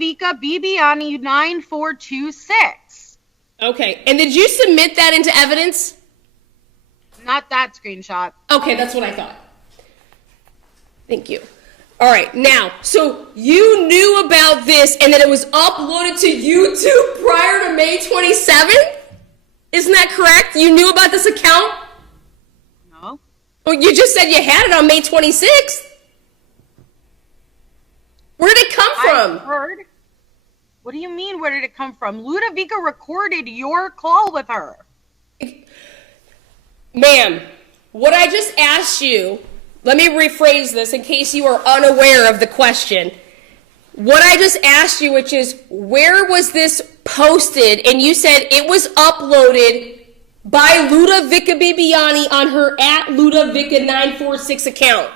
Ludovica Bibiani 9426. Okay, and did you submit that into evidence? Not that screenshot. Okay, that's what I thought. Thank you. All right, now, so you knew about this and that it was uploaded to YouTube prior to May 27th? Isn't that correct? You knew about this account? No. Well, you just said you had it on May 26th. Where did it come from? I heard. What do you mean, where did it come from? Ludovica recorded your call with her. Ma'am, what I just asked you, let me rephrase this in case you are unaware of the question. What I just asked you, which is, where was this posted? And you said it was uploaded by Ludovica Bibiani on her @Ludovica946 account.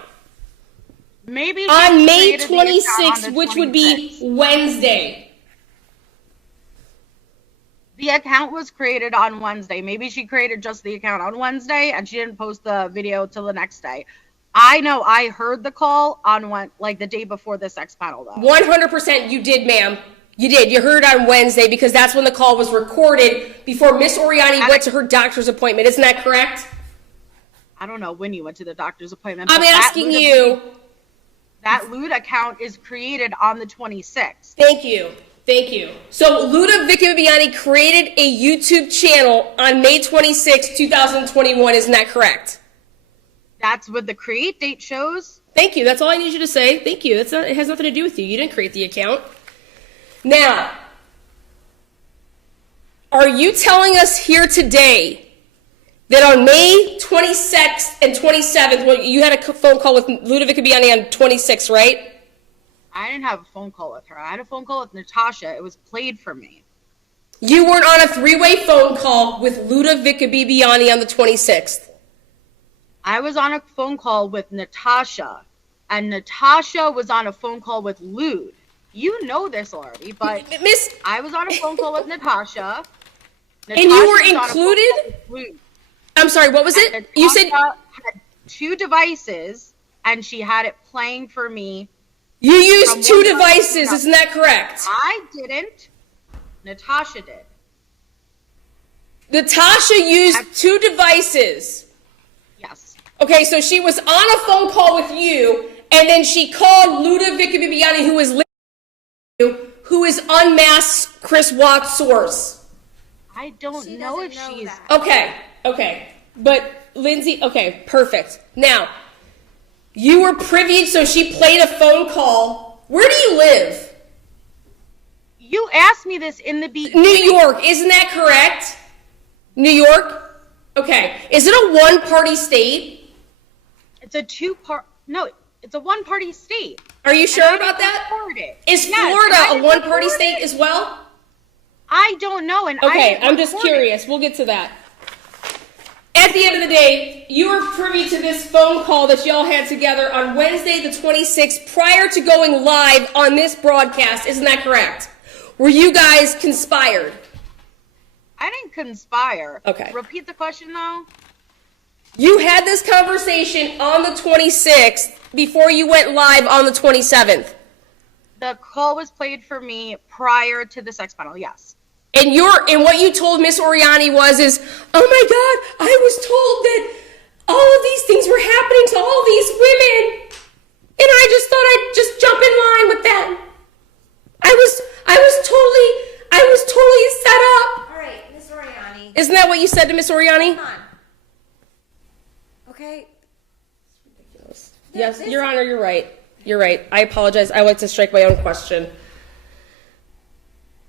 Maybe on May 26th, which would be Wednesday. The account was created on Wednesday. Maybe she created just the account on Wednesday and she didn't post the video till the next day. I know I heard the call on the day before the sex panel, though. 100% you did, ma'am. You did. You heard it on Wednesday because that's when the call was recorded before Miss Oriani went to her doctor's appointment. Isn't that correct? I don't know when you went to the doctor's appointment. I'm asking you. That Lud account is created on the 26th. Thank you. Thank you. So Ludovica Bibiani created a YouTube channel on May 26, 2021. Isn't that correct? That's what the create date shows. Thank you. That's all I need you to say. Thank you. It has nothing to do with you. You didn't create the account. Now, are you telling us here today that on May 26th and 27th, well, you had a phone call with Ludovica Bibiani on 26th, right? I didn't have a phone call with her. I had a phone call with Natasha. It was played for me. You weren't on a three-way phone call with Ludovica Bibiani on the 26th. I was on a phone call with Natasha, and Natasha was on a phone call with Lud. You know this already, but I was on a phone call with Natasha. And you were included? I'm sorry, what was it? You said had 2 devices, and she had it playing for me. You used 2 devices, isn't that correct? I didn't. Natasha did. Natasha used 2 devices. Yes. Okay, so she was on a phone call with you, and then she called Ludovica Bibiani, who is unmasked Chris Watts' source. I don't know if she's... Okay. But, Lindsay, okay, perfect. Now, you were privy, so she played a phone call. Where do you live? You asked me this in the beginning. New York, isn't that correct? New York? Okay. Is it a one-party state? It's a 2-part... No, it's a one-party state. Are you sure about that? Is Florida a one-party state as well? I don't know. Okay, I'm just curious. We'll get to that. At the end of the day, you were privy to this phone call that y'all had together on Wednesday the 26th prior to going live on this broadcast. Isn't that correct? Were you guys conspired? I didn't conspire. Okay. Repeat the question, though. You had this conversation on the 26th before you went live on the 27th. The call was played for me prior to the sex panel, yes. And what you told Miss Oriani is, oh my God, I was told that all of these things were happening to all these women, and I just thought I'd just jump in line with them. I was totally set up. All right, Miss Oriani. Isn't that what you said to Miss Oriani? Come on. Okay. Yes, Your Honor, you're right. You're right. I apologize. I like to strike my own question.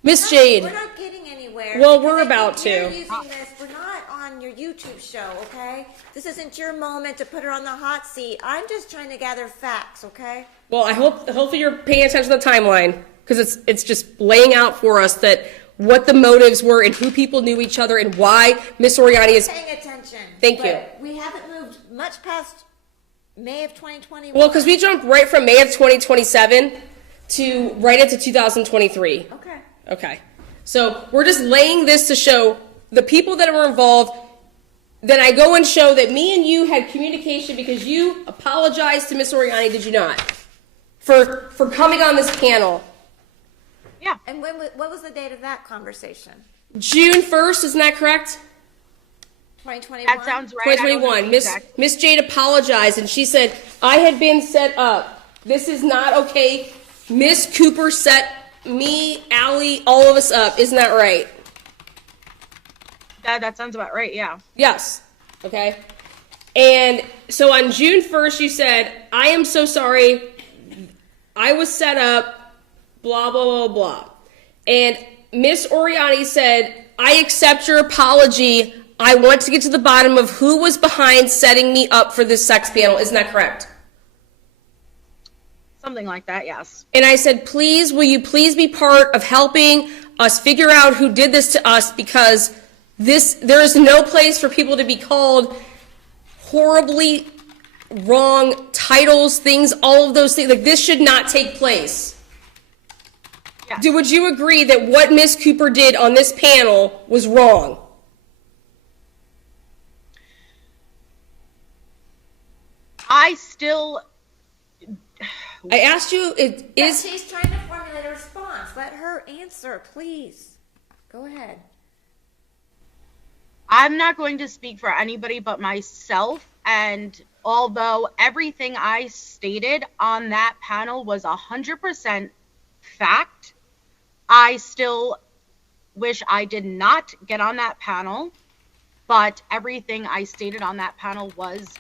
Miss Jade. We're not getting anywhere. Well, we're about to. You're using this. We're not on your YouTube show, okay? This isn't your moment to put her on the hot seat. I'm just trying to gather facts, okay? Well, hopefully you're paying attention to the timeline, because it's just laying out for us that what the motives were and who people knew each other and why Miss Oriani is paying attention. Thank you. We haven't moved much past May of 2021. Well, because we jumped right from May of 2027 to right into 2023. Okay. So we're just laying this to show the people that were involved. Then I go and show that me and you had communication because you apologized to Miss Oriani, did you not? For coming on this panel. Yeah. And what was the date of that conversation? June 1st, isn't that correct? 2021? That sounds right. I don't know 2021. the exact- Miss Jade apologized, and she said, I had been set up. This is not okay. Miss Cooper set me, Allie, all of us up. Isn't that right? That sounds about right, yeah. Yes. Okay. And so on June 1st, you said, I am so sorry. I was set up, blah, blah, blah, blah. And Miss Oriani said, I accept your apology. I want to get to the bottom of who was behind setting me up for this sex panel. Isn't that correct? Something like that, yes. And I said, please, will you please be part of helping us figure out who did this to us, because there is no place for people to be called horribly wrong titles, things, all of those things. Like, this should not take place. Yes. Would you agree that what Miss Cooper did on this panel was wrong? I asked you, She's trying to formulate a response. Let her answer, please. Go ahead. I'm not going to speak for anybody but myself, and although everything I stated on that panel was 100% fact, I still wish I did not get on that panel, but everything I stated on that panel was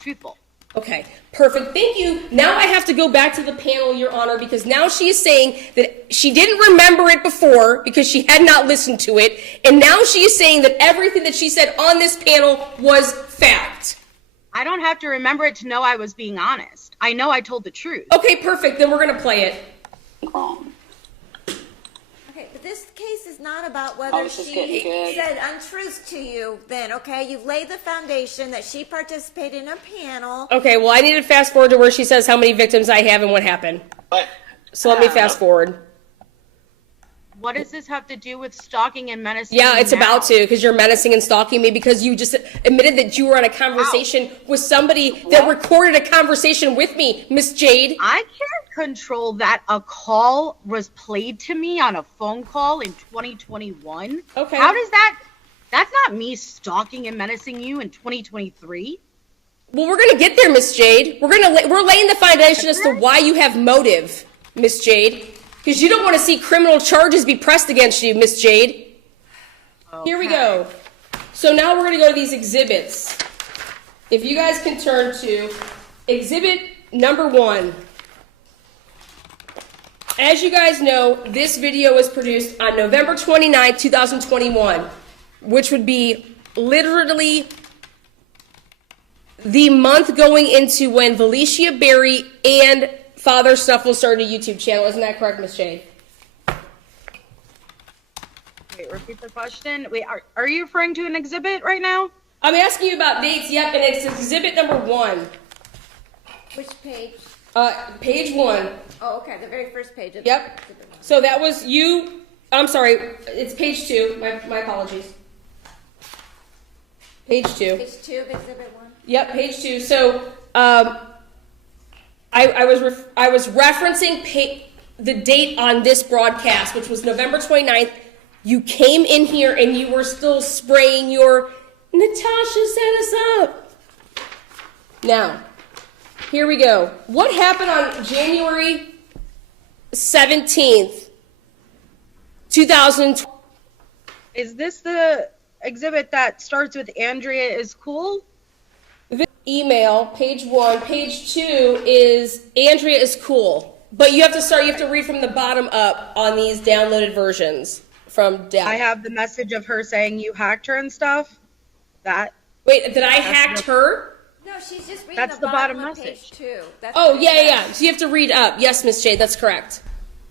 truthful. Okay, perfect. Thank you. Now I have to go back to the panel, Your Honor, because now she is saying that she didn't remember it before because she had not listened to it, and now she is saying that everything that she said on this panel was fact. I don't have to remember it to know I was being honest. I know I told the truth. Okay, perfect. Then we're going to play it. Okay, but this case is not about whether she said untruths to you then, okay? You've laid the foundation that she participated in a panel. Okay, well, I need to fast forward to where she says how many victims I have and what happened. So let me fast forward. What does this have to do with stalking and menacing? Yeah, it's now? about to, because you're menacing and stalking me because you just admitted that you were on a conversation with somebody that recorded a conversation with me, Miss Jade. I can't control that a call was played to me on a phone call in 2021. Okay. How does that's not me stalking and menacing you in 2023. Well, we're gonna get there, Miss Jade. We're laying the foundation as to why you have motive, Miss Jade, because you don't want to see criminal charges be pressed against you, Miss Jade. Okay. Here we go. So now we're gonna go to these exhibits. If you guys can turn to exhibit number 1. As you guys know, this video was produced on November 29, 2021, which would be literally the month going into when Valicia Berry and Father Snuffle started a YouTube channel. Isn't that correct, Miss Jade? Wait, repeat the question. Wait, are you referring to an exhibit right now? I'm asking you about dates, yep, and it's exhibit number 1. Which page? Page 1. Oh, okay, the very first page. Of Yep. So that was you. I'm sorry, it's page 2. My apologies. Page 2. Page 2 of exhibit 1. Yep, page 2. So I was referencing the date on this broadcast, which was November 29th. You came in here and you were still spraying your Natasha set us up. Now, here we go. What happened on January 17th, 2020? Is this the exhibit that starts with Andrea is cool? Email, page 1. Page 2 is Andrea is cool. But you have to read from the bottom up on these downloaded versions from Dell. I have the message of her saying you hacked her and stuff. Wait, did I hack her? No, she's just reading That's the bottom of message. page 2. That's Oh, what it yeah. says. So you have to read up. Yes, Miss Jade, that's correct.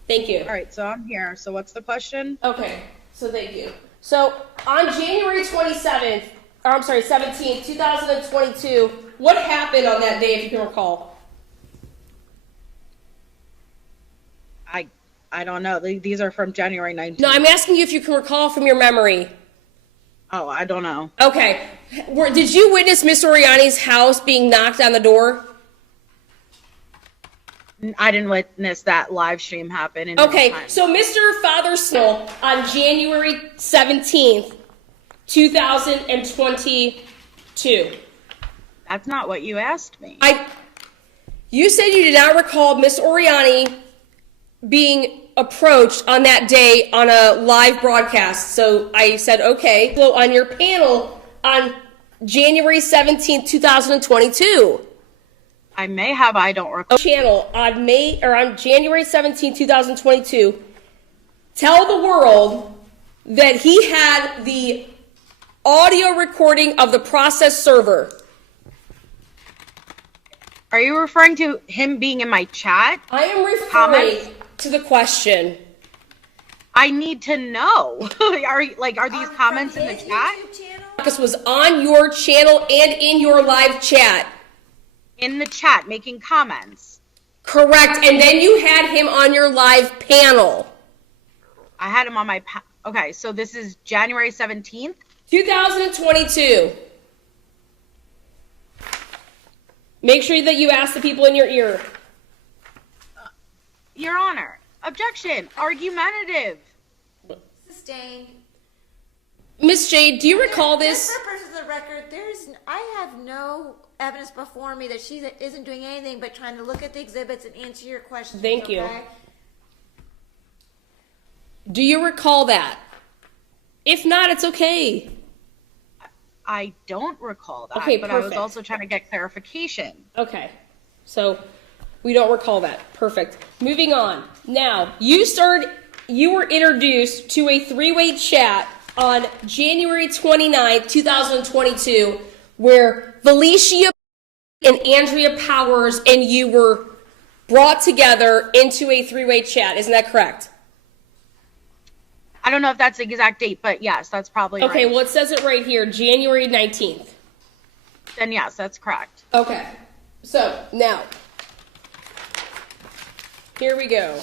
Thank you. All right, so I'm here. So what's the question? Okay, so thank you. So on January 17th, 2022, what happened on that day, if you can recall? I don't know. These are from January 19th. No, I'm asking you if you can recall from your memory. Oh, I don't know. Okay. Did you witness Miss Oriani's house being knocked on the door? I didn't witness that live stream happen. In real Okay, time. so Mr. Father Snow on January 17th, 2022. That's not what you asked me. You said you did not recall Miss Oriani being approached on that day on a live broadcast. So I said, okay. So on your panel on January 17th, 2022. I may have, I don't recall. Channel on January 17th, 2022. Tell the world that he had the audio recording of the process server. Are you referring to him being in my chat? I am referring Comments? to the question. I need to know. are these comments in the His chat? YouTube channel? This was on your channel and in your live chat. In the chat, making comments. Correct. And then you had him on your live panel. I had him on my okay, so this is January 17th? 2022. Make sure that you ask the people in your ear. Your Honor, objection, argumentative. Sustained. Miss Jade, do you recall Just this? for purposes of the record, I have no evidence before me that she isn't doing anything but trying to look at the exhibits and answer your questions. Thank you. Okay? Do you recall that? If not, it's okay. I don't recall that, Okay, but I was perfect. also trying to get clarification. Okay. So we don't recall that. Perfect. Moving on. Now, you were introduced to a three-way chat on January 29th, 2022, where Felicia and Andrea Powers and you were brought together into a three-way chat. Isn't that correct? I don't know if that's the exact date, but yes, that's probably Okay, right. well, it says it right here, January 19th. Then yes, that's correct. Okay. So, now, here we go.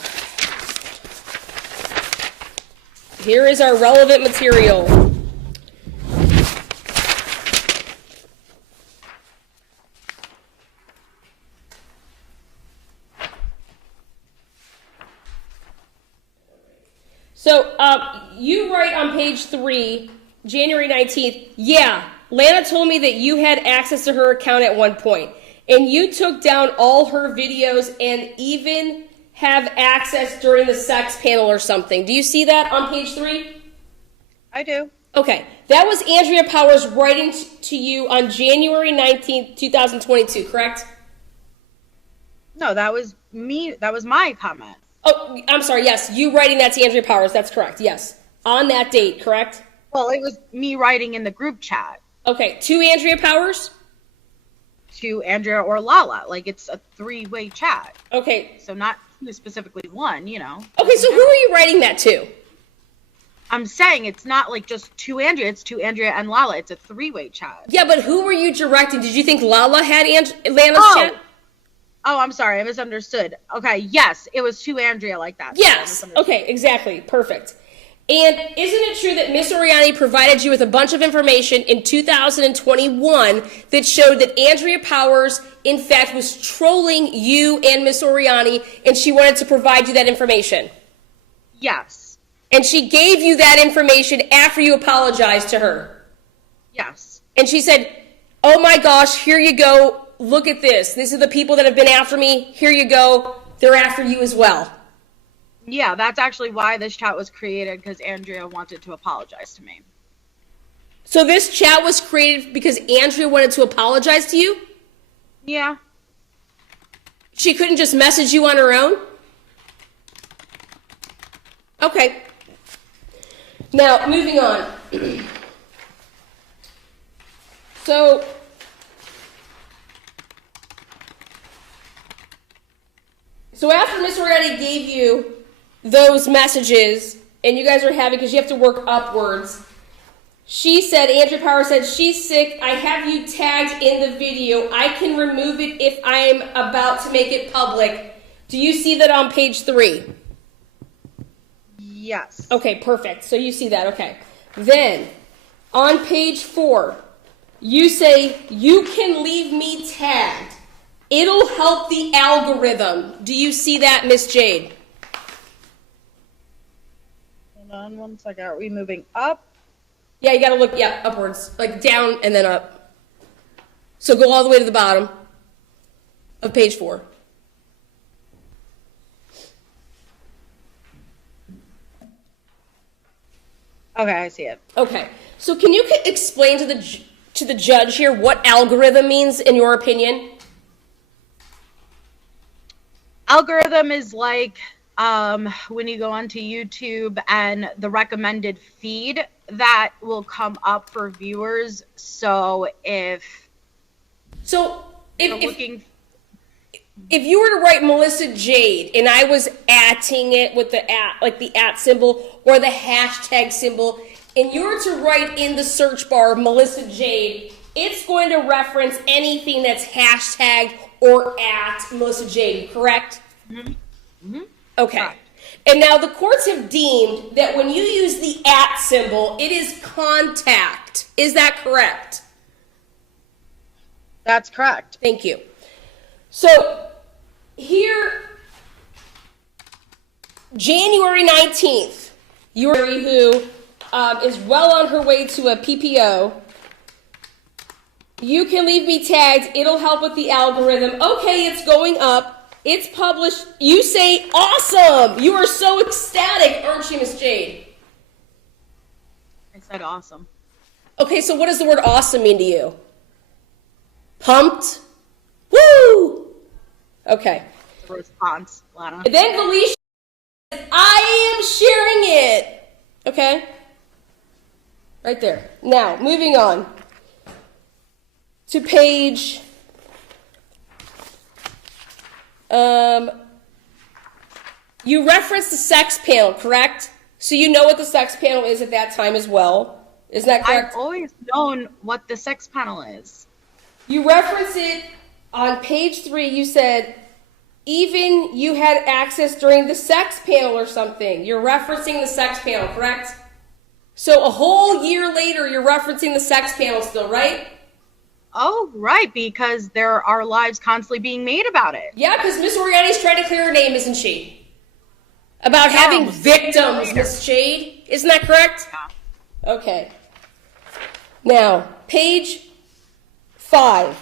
Here is our relevant material. So, you write on page 3, January 19th, yeah, Lana told me that you had access to her account at one point, and you took down all her videos and even have access during the sex panel or something. Do you see that on page 3? I do. Okay, that was Andrea Powers writing to you on January 19th, 2022, correct? No, that was me. That was my comment. Oh, I'm sorry, yes, you writing that to Andrea Powers, that's correct, yes. On that date, correct? Well, it was me writing in the group chat Okay, to Andrea Powers? to Andrea or Lala. Like, it's a three-way chat. Okay, So not specifically one, you know. okay, so who are you writing that to? I'm saying it's not like just to Andrea. It's to Andrea and Lala. It's a three-way chat. Yeah, but who were you directing? Did you think Lala had Lana's chat? Oh, I'm sorry. I misunderstood. Okay, yes, it was to Andrea like that. Yes. Okay, exactly. Perfect. And isn't it true that Miss Oriani provided you with a bunch of information in 2021 that showed that Andrea Powers, in fact, was trolling you and Miss Oriani, and she wanted to provide you that information? Yes. And she gave you that information after you apologized to her. Yes. And she said, oh my gosh, here you go. Look at this. These are the people that have been after me. Here you go. They're after you as well. Yeah, that's actually why this chat was created, because Andrea wanted to apologize to me. So this chat was created because Andrea wanted to apologize to you? Yeah. She couldn't just message you on her own? Okay. Now, moving on. So, after Miss Oriani gave you those messages, and you guys are having, because you have to work upwards, she said, Andrea Power said, she's sick, I have you tagged in the video, I can remove it if I'm about to make it public. Do you see that on page 3? Yes. Okay, perfect. So you see that, okay. Then, on page 4, you say, you can leave me tagged. It'll help the algorithm. Do you see that, Miss Jade? Hold on one second. Are we moving up? Yeah, you gotta look, yeah, upwards. Like down and then up. So go all the way to the bottom of page 4. Okay, I see it. Okay. So can you explain to the judge here what algorithm means in your opinion? Algorithm is like when you go onto YouTube and the recommended feed that will come up for viewers. So if if you were to write Melissa Jade and I was atting it with the @ symbol or the hashtag symbol, and you were to write in the search bar Melissa Jade, it's going to reference anything that's hashtag or @ Melissa Jade, correct? Mm-hmm. Mm-hmm. Okay. Correct. And now the courts have deemed that when you use the @ symbol, it is contact. Is that correct? That's correct. Thank you. So here, January 19th, Yuri, who is well on her way to a PPO, you can leave me tagged. It'll help with the algorithm. Okay, it's going up. It's published. You say, awesome. You are so ecstatic, aren't you, Miss Jade? I said awesome. Okay, so what does the word awesome mean to you? Pumped? Woo! Okay. The response, Lana. And then Felicia says, I am sharing it. Okay? Right there. Now, moving on to page... you referenced the sex panel, correct? So you know what the sex panel is at that time as well. Isn't that correct? I've always known what the sex panel is. You reference it on page 3. You said, even you had access during the sex panel or something. You're referencing the sex panel, correct? So a whole year later, you're referencing the sex panel still, right? Oh, right, because there are lives constantly being made about it. Yeah, because Miss Oriani's trying to clear her name, isn't she? About having victims, Miss Jade. Isn't that correct? Yeah. Okay. Now, page 5.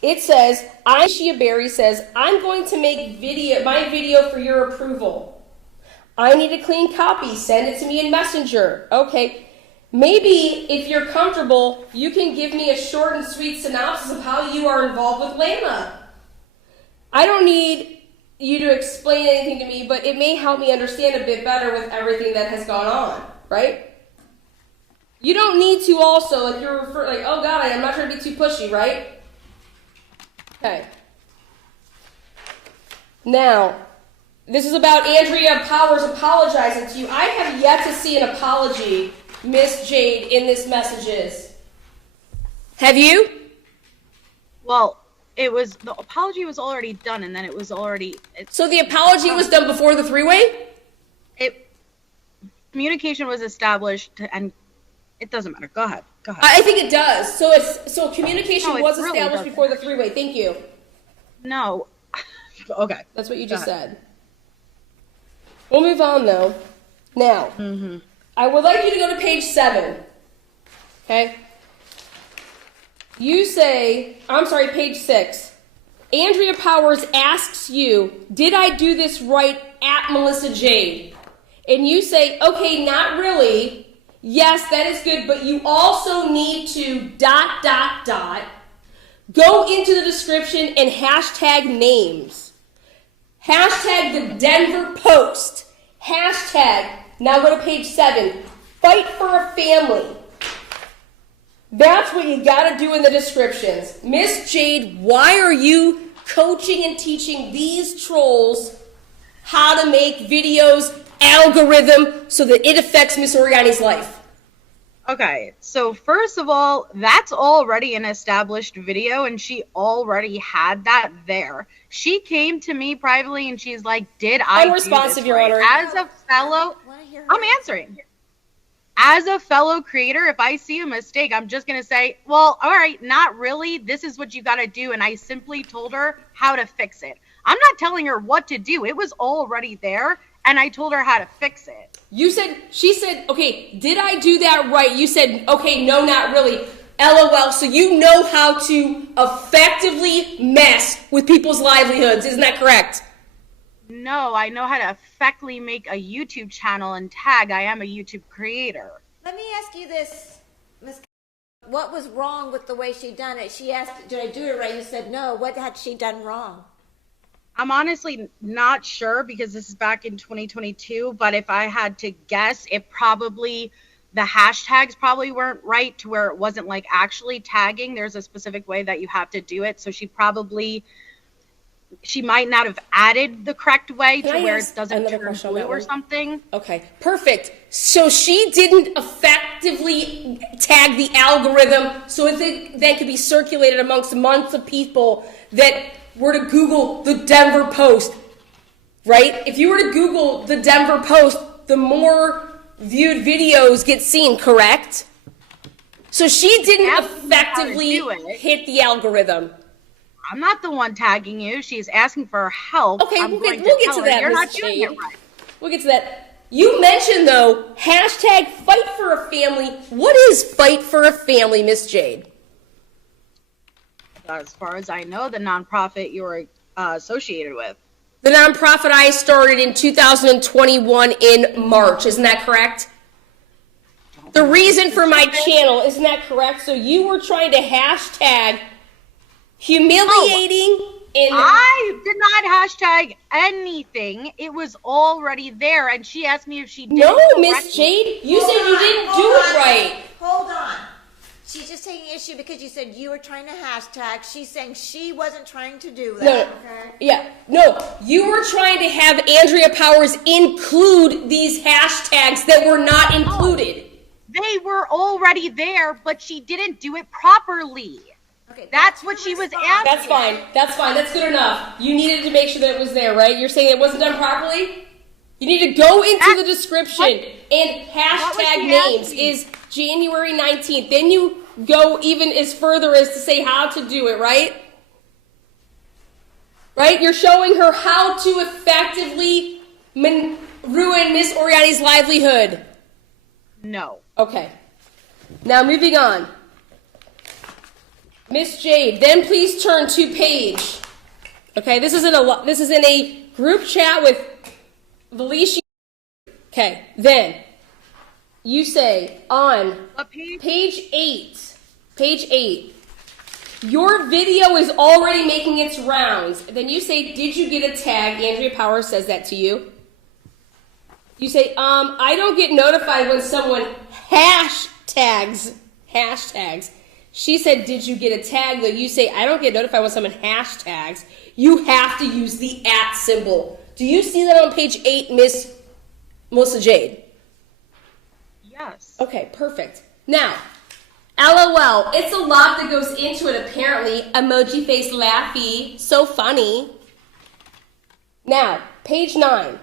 It says, Shia Berry says, I'm going to make my video for your approval. I need a clean copy. Send it to me in Messenger. Okay. Maybe, if you're comfortable, you can give me a short and sweet synopsis of how you are involved with Lana. I don't need you to explain anything to me, but it may help me understand a bit better with everything that has gone on, right? You don't need to also, like you're like, oh God, I'm not trying to be too pushy, right? Okay. Now, this is about Andrea Powers apologizing to you. I have yet to see an apology, Miss Jade, in this messages. Have you? Well, the apology was already done, and then it was already... So the apology was done before the three-way? Communication was established, and it doesn't matter. Go ahead. I think it does. So communication was established before the three-way. Thank you. No. Okay. That's what you just said. We'll move on, though. Now, I would like you to go to page 7. Okay? You say, page 6. Andrea Powers asks you, did I do this right at Melissa Jade? And you say, okay, not really. Yes, that is good, but you also need to ... Go into the description and hashtag names. Hashtag the Denver Post. Hashtag, now go to page 7, fight for a family. That's what you gotta do in the descriptions. Miss Jade, why are you coaching and teaching these trolls how to make videos, algorithm, so that it affects Miss Oriani's life? Okay, so first of all, that's already an established video, and she already had that there. She came to me privately, and she's like, did I Unresponsive, do this Your right? Honor. As a fellow... I'm answering. as a fellow creator, if I see a mistake, I'm just going to say, well, all right, not really. This is what you got to do. And I simply told her how to fix it. I'm not telling her what to do. It was already there. And I told her how to fix it. She said, okay, did I do that right? You said, okay, no, not really. LOL. So you know how to effectively mess with people's livelihoods. Isn't that correct? No, I know how to effectively make a YouTube channel and tag. I am a YouTube creator. Let me ask you this, Ms. What was wrong with the way she done it? She asked, did I do it right? You said no. What had she done wrong? I'm honestly not sure because this is back in 2022, but if I had to guess, the hashtags probably weren't right to where it wasn't like actually tagging. There's a specific way that you have to do it. So she might not have added the correct way to where it doesn't turn blue or something. Okay, perfect. So she didn't effectively tag the algorithm so it then could be circulated amongst months of people that were to Google the Denver Post, right? If you were to Google the Denver Post, the more viewed videos get seen, correct? So she didn't effectively hit the algorithm. I'm not the one tagging you. She's asking for help. Okay, we'll get to that. You're not doing it right. We'll get to that. You mentioned, though, hashtag fight for a family. What is fight for a family, Miss Jade? As far as I know, the nonprofit you were associated with. The nonprofit I started in 2021 in March. Isn't that correct? The reason for my channel, isn't that correct? So you were trying to hashtag humiliating I did not hashtag anything. It was already there, and she asked me if she did. No, Miss Jade, you said you didn't do it right. Hold on. She's just taking issue because you said you were trying to hashtag. She's saying she wasn't trying to do that. No, okay? yeah, no. You were trying to have Andrea Powers include these hashtags that were not included. They were already there, but she didn't do it properly. Okay, that's what she was asking. That's fine. That's fine. That's good enough. You needed to make sure that it was there, right? You're saying it wasn't done properly? You need to go into the description and hashtag names is January 19th. Then you go even as further as to say how to do it, right? Right? You're showing her how to effectively ruin Miss Oriani's livelihood. No. Okay. Now moving on. Miss Jade, then please turn to page. Okay, this is in a group chat with Felicia. Okay, then you say on page 8, your video is already making its rounds. Then you say, did you get a tag? Andrea Powers says that to you. You say, I don't get notified when someone hashtags. She said, did you get a tag? Though you say, I don't get notified when someone hashtags. You have to use the @ symbol. Do you see that on page 8, Miss Melissa Jade? Yes. Okay, perfect. Now, LOL. It's a lot that goes into it, apparently. Emoji face laughy. So funny. Now, page 9.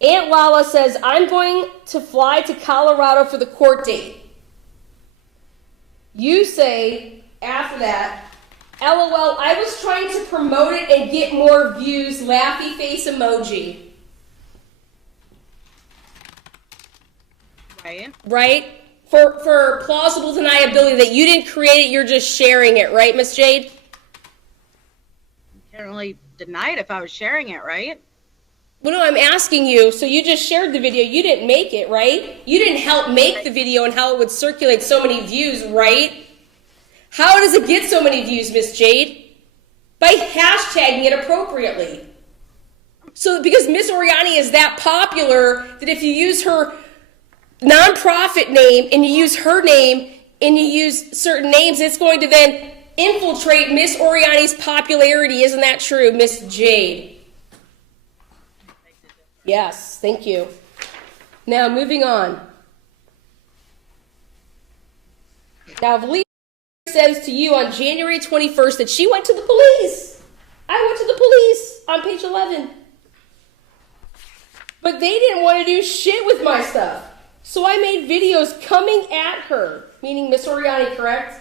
Aunt Lala says, I'm going to fly to Colorado for the court date. You say, after that, LOL, I was trying to promote it and get more views, laughy face emoji. Right? For plausible deniability that you didn't create it, you're just sharing it, right, Miss Jade? Can't really deny it if I was sharing it, right? Well, no, I'm asking you, so you just shared the video, you didn't make it, right? You didn't help make the video and how it would circulate so many views, right? How does it get so many views, Miss Jade? By hashtagging it appropriately. So, because Miss Oriani is that popular that if you use her nonprofit name and you use her name and you use certain names, it's going to then infiltrate Miss Oriani's popularity. Isn't that true, Miss Jade? Yes, thank you. Now, moving on. Now, Felicia says to you on January 21st that she went to the police. I went to the police on page 11. But they didn't want to do shit with my stuff. So I made videos coming at her, meaning Miss Oriani, correct?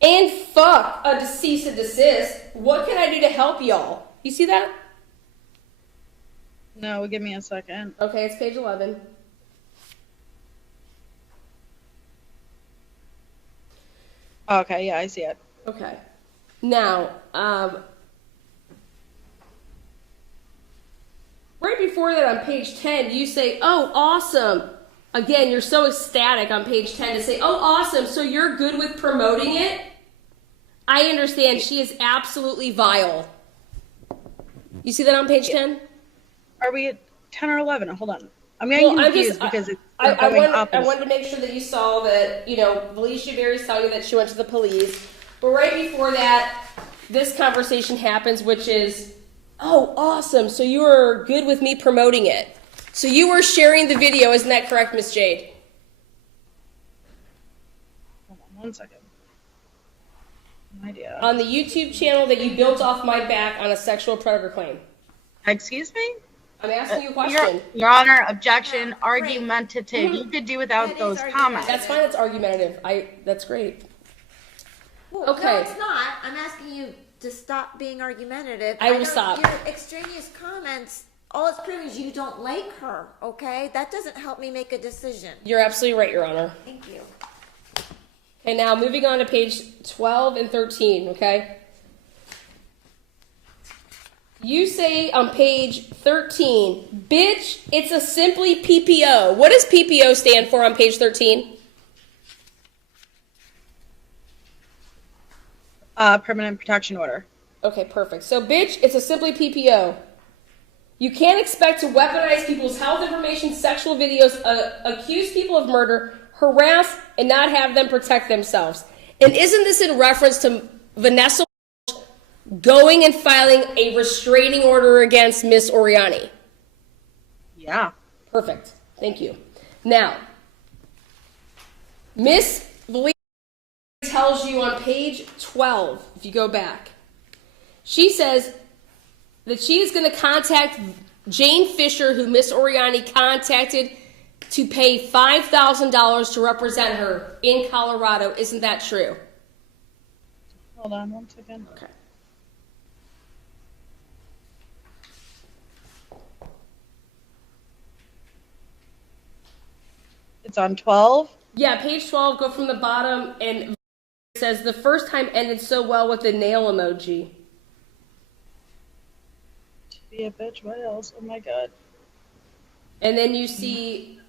And fuck a cease and desist. What can I do to help y'all? You see that? No, give me a second. Okay, it's page 11. Okay, yeah, I see it. Okay. Now, right before that on page 10, you say, oh, awesome. Again, you're so ecstatic on page 10 to say, oh, awesome, so you're good with promoting it? I understand she is absolutely vile. You see that on page 10? Are we at 10 or 11? Hold on. I'm getting confused because it's going up. I wanted to make sure that you saw that, Felicia Berry's telling you that she went to the police. But right before that, this conversation happens, which is, oh, awesome. So you were good with me promoting it. So you were sharing the video. Isn't that correct, Miss Jade? Hold on 1 second. No idea. On the YouTube channel that you built off my back on a sexual predator claim. Excuse me? I'm asking you a question. Your Honor, objection, argumentative. You could do without those comments. That's fine. It's argumentative. That's great. Well, Okay. No, it's not. I'm asking you to stop being argumentative. I will stop. Your extraneous comments, all it's proving is you don't like her, okay? That doesn't help me make a decision. You're absolutely right, Your Honor. Thank you. Okay, now moving on to page 12 and 13, okay? You say on page 13, bitch, it's a simply PPO. What does PPO stand for on page 13? Permanent protection order. Okay, perfect. So, bitch, it's a simply PPO. You can't expect to weaponize people's health information, sexual videos, accuse people of murder, harass, and not have them protect themselves. And isn't this in reference to Vanessa going and filing a restraining order against Miss Oriani? Yeah. Perfect. Thank you. Now, Miss Valina tells you on page 12, if you go back, she says that she is going to contact Jane Fisher, who Miss Oriani contacted, to pay $5,000 to represent her in Colorado. Isn't that true? Hold on 1 second. Okay. It's on 12. Yeah, page 12, go from the bottom, and it says, the first time ended so well with the nail emoji. To be a bitch, what else? Oh my god. And then you see,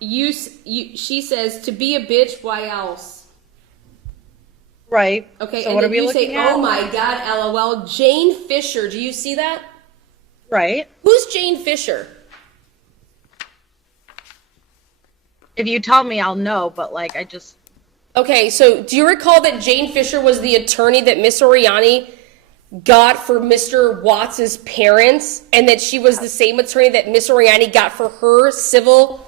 she says, to be a bitch, why else? Right. Okay, so and what then are we you looking say, at? oh my god, LOL, Jane Fisher. Do you see that? Right. Who's Jane Fisher? If you tell me, I'll know, but I just... Okay, so do you recall that Jane Fisher was the attorney that Miss Oriani got for Mr. Watts' parents, and that she was the same attorney that Miss Oriani got for her civil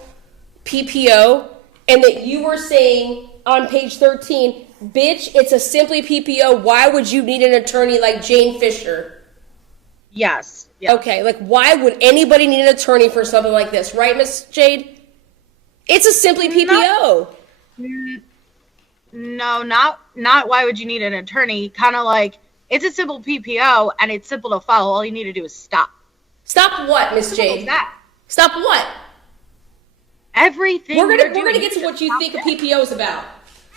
PPO, and that you were saying on page 13, bitch, it's a simply PPO. Why would you need an attorney like Jane Fisher? Yes. Yeah. Okay, why would anybody need an attorney for something like this, right, Miss Jade? It's a simply PPO. No, not why would you need an attorney? Kind of it's a simple PPO and it's simple to follow. All you need to do is stop. Stop what, Miss Jade? Stop what? Everything. We're gonna get to what you think a PPO is about.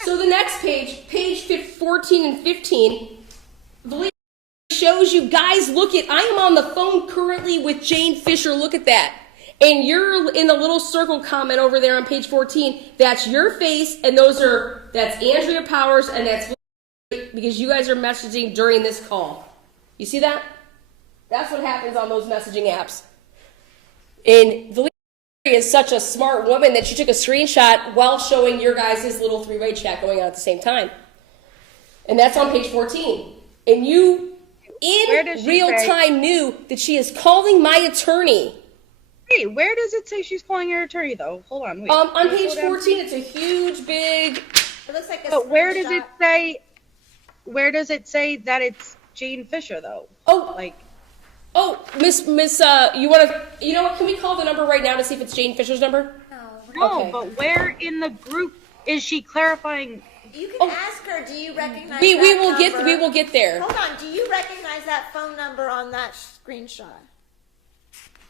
So the next page 14 and 15, shows you guys. I am on the phone currently with Jane Fisher. Look at that. And you're in the little circle comment over there on page 14. That's your face, and that's Andrea Powers, and that's because you guys are messaging during this call. You see that? That's what happens on those messaging apps. And Valeria is such a smart woman that she took a screenshot while showing your guys' little three-way chat going on at the same time. And that's on page 14. And you, in real time, knew that she is calling my attorney. Hey, where does it say she's calling her attorney, though? Hold on, wait. On page 14, it's a huge, big... It looks like a But where does it say... Where does it say that it's Jane Fisher, though? Miss, you want to... You know what? Can we call the number right now to see if it's Jane Fisher's number? No. No, Okay. but where in the group is she clarifying? You can ask her, do you recognize We that will number? we will get there. Hold on, do you recognize that phone number on that screenshot?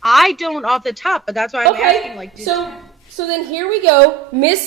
I don't off the top, but that's why I'm asking. Like, So then here we go, Miss